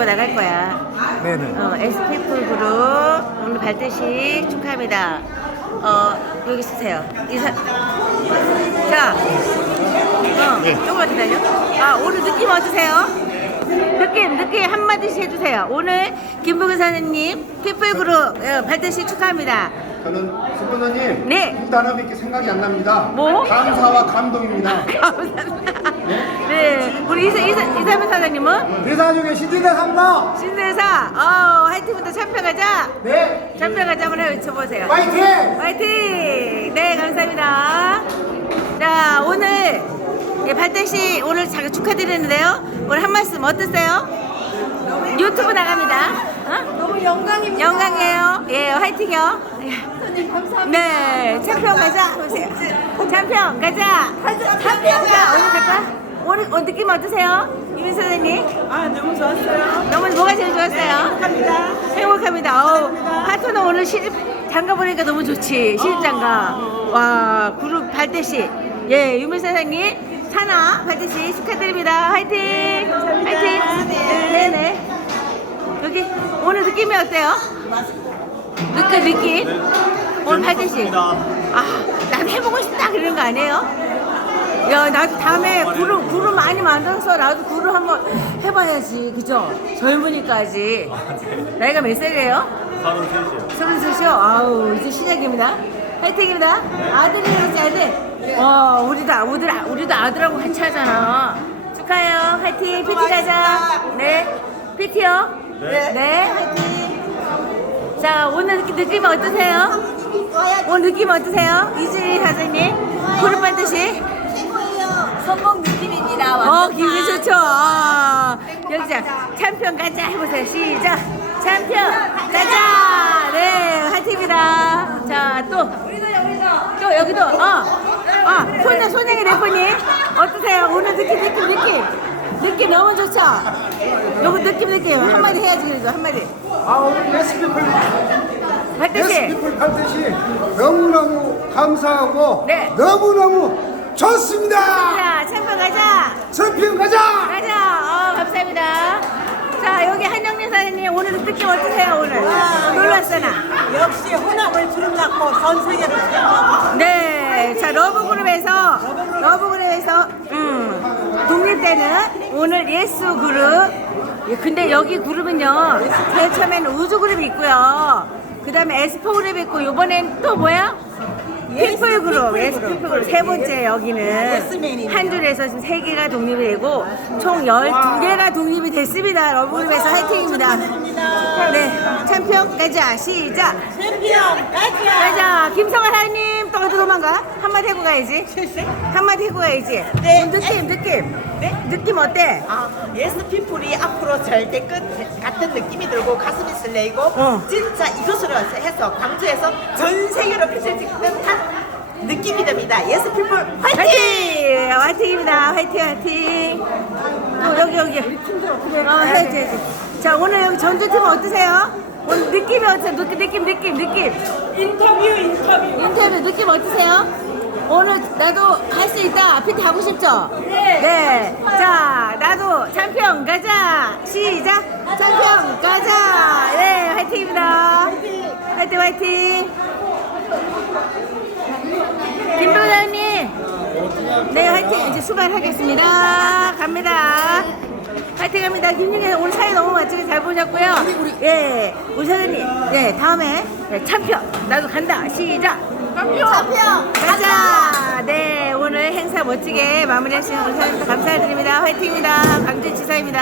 유튜브가 나갈 거야. 네네. 어, SP풀 그룹 오늘 발대식 축하합니다. 어, 여기 쓰세요. 이사. 자, 어, 예. 조금만 기다려. 아, 오늘 느낌 어떠세요? 느낌, 느낌 한마디씩 해주세요. 오늘 김부근 사장님 피플 그룹 어, 발대식 축하합니다. 저는 수변호님 네. 두 단어밖에 생각이 안 납니다. 뭐? 감사와 감동입니다. 감사합니다. 네, 우리 이사, 이사, 이사면 사장님은 대사 중에 신진대 삼다. 신대사, 어, 화이팅부터 참표 가자. 네. 참표 가자 한번 외쳐보세요. 파이팅! 화이팅! 네, 감사합니다. 자, 오늘 예, 발대식 오늘 잘 축하드리는데요. 오늘 한 말씀 어떠세요? 유튜브 나갑니다. 어? 너무 영광입니다. 영광이에요. 예, 화이팅요. 선생님 감사합니다. 네, 참평 가자. 보세요. 참평 가자. 참평 가. 오늘 될까? 오늘, 오늘 느낌 어떠세요? 유민 선생님? 아 너무 좋았어요. 너무 뭐가 제일 좋았어요? 감사합니다. 행복합니다. 어우, 파트너 오늘 시집 장가 보니까 너무 좋지. 시집 장가. 와, 그룹 발대시. 예, 유민 사장님. 사나 발대시 축하드립니다. 화이팅! 화이팅! 네네. 여기 오늘 느낌이 어때요? 느낌, 느낌? 오늘 발대시. 아, 난 해보고 싶다 그러는 거 아니에요? 야, 나도 다음에 그룹, 그룹 많이 만들어서 나도 그룹 한번 해봐야지. 그죠? 젊으니까지. 나이가 몇 살이에요? 서른 셋이요. 서른 셋이요? 아우, 이제 시작입니다. 화이팅입니다. 아들이랑 아들. 와, 우리도, 아- 우리도, 아- 우리도 아들하고 같이 하잖아. 축하해요. 화이팅. PT 가자. 네. PT요? 네. 네, 화이팅. 자, 오늘 느낌, 어떠세요? 오늘 느낌 어떠세요? 이준희 사장님. 그룹 반드시. 성공 느낌입니다. 어, 기분이 좋죠. 아, 여기 자, 챔피언 가자 해보세요. 시작. 챔피언 가자. 네, 화이팅입니다. 자, 또. 또 여기도. 어. 아, 손 손영이 래퍼님 어떠세요? 오늘 느낌, 느낌, 느낌. 느낌 너무 좋죠? 요거 느낌, 느낌. 한마디 해야지, 그래도 한마디. 아 오늘 예스피플 발대시. 예스피플 팔듯이 너무너무 감사하고 네. 너무너무 좋습니다. 자, 챔피언 가자. 챔피언 가자. 가자. 어, 감사합니다. 자, 여기 한영민 사장님 오늘 느낌 어떠세요, 오늘? 놀랐잖아. 역시 혼합을 주름 잡고 전 세계를 주름 잡고 네, 자 러브그룹에서 러브그룹에서 음, 독립되는 오늘 예스 그룹. 예, 근데 여기 그룹은요, 제일 처음에는 우주 그룹이 있고요. 그 다음에 에스포 그룹이 있고 이번엔 또 뭐야? 피플 그룹, 예스 피플 그룹 세 번째 여기는. 한 줄에서 지금 세 개가 독립이 되고 총 12개가 독립이 됐습니다. 러브그룹에서 화이팅입니다. 네, 챔피언 가자 시작. 챔피언 가자. 가자 김성환 하님 또 어디 도망가? 한마디 해고 가야지 한마디 해고 가야지 네. 느낌 느낌 네? 느낌 어때? 아, 예스 피플이 앞으로 절대 끝 같은 느낌이 들고 가슴이 설레이고 어. 진짜 이것으로 해서 광주에서 전 세계로 펼쳐질 듯한 느낌이 듭니다. 예스 피플 화이팅! 화이팅! 화이팅입니다 화이팅 화이팅 또 여기 여기 우리 팀들 어떻게 어, 해야지 해야지 자 오늘 여기 전주팀 어떠세요? 오늘 느낌이 어때요? 느낌 느낌 느낌 느낌 인터뷰 인터뷰. 인터뷰 느낌 어떠세요? 오늘 나도 할수 있다. PT 하고 싶죠? 네. 네. 자, 나도 챔피언 가자. 시작. 챔피언 가자. 네, 화이팅입니다. 화이팅, 화이팅. 김도장님. 네, 화이팅. 이제 수발하겠습니다. 갑니다. 화이팅 합니다. 김윤희 오늘 사회 너무 멋지게 잘 보셨고요. 예, 우리 사장님. 예, 다음에 예, 챔피언. 나도 간다. 시작. 챔피언. 챔피언. 가자. 네, 오늘 행사 멋지게 마무리하시는 우리 사장님 감사드립니다. 화이팅입니다. 광주지사입니다.